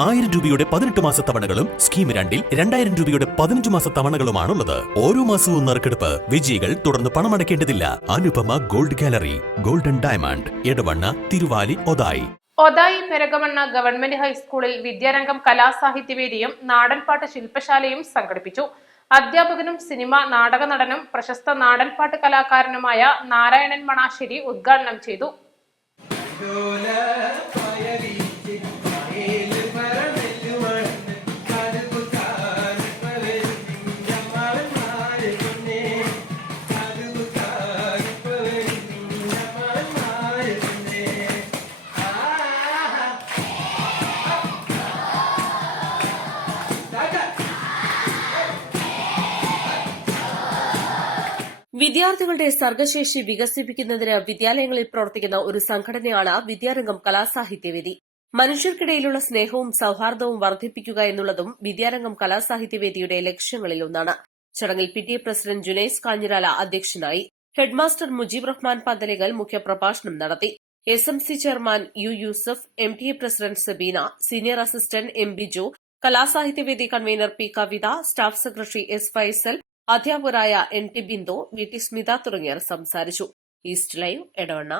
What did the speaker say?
1000 രൂപയുടെ 18 മാസ തവണകളും സ്കീം 2-ൽ 2000 രൂപയുടെ 15 മാസ തവണകളുമാണുള്ളത്. ഓരോ മാസവും നറുക്കെടുപ്പ്. വിജയികൾ തുടർന്ന് പണമടയ്ക്കേണ്ടതില്ല. Anupama gold gallery, golden diamond, Edavanna, Thiruvali, Othayi. Othayi Perakamanna government ഹൈസ്കൂളിൽ വിദ്യാരംഗം കലാസാഹിത്യവേദിയും നാടൻപാട്ട് ശില്പശാലയും സംഘടിപ്പിച്ചു. അധ്യാപകനും സിനിമ നാടക നടനും പ്രശസ്ത നാടൻപാട്ട് കലാകാരനുമായ നാരായണൻ മണാശ്ശേരി ഉദ്ഘാടനം ചെയ്തു. വിദ്യാർത്ഥികളുടെ സർഗശേഷി വികസിപ്പിക്കുന്നതിന് വിദ്യാലയങ്ങളിൽ പ്രവർത്തിക്കുന്ന ഒരു സംഘടനയാണ് വിദ്യാരംഗം കലാസാഹിത്യവേദി. മനുഷ്യർക്കിടയിലുള്ള സ്നേഹവും സൌഹാർദ്ദവും വർദ്ധിപ്പിക്കുക എന്നുള്ളതും വിദ്യാരംഗം കലാസാഹിത്യവേദിയുടെ ലക്ഷ്യങ്ങളിലൊന്നാണ്. ചടങ്ങിൽ PTA പ്രസിഡന്റ് ജുനൈസ് കാഞ്ഞിരാല അധ്യക്ഷനായി. ഹെഡ്മാസ്റ്റർ മുജീബ് റഹ്മാൻ പന്തലികൽ മുഖ്യപ്രഭാഷണം നടത്തി. SMC chairman U. Yusuf, MTA president Sabeena, senior assistant M. Biju, Kalasahithyavedi convener P. Kavitha, staff secretary S. Faisal, അധ്യാപകരായ NT ബിന്ദു, VT സ്മിത തുടങ്ങിയവർ സംസാരിച്ചു. East live, Edavanna.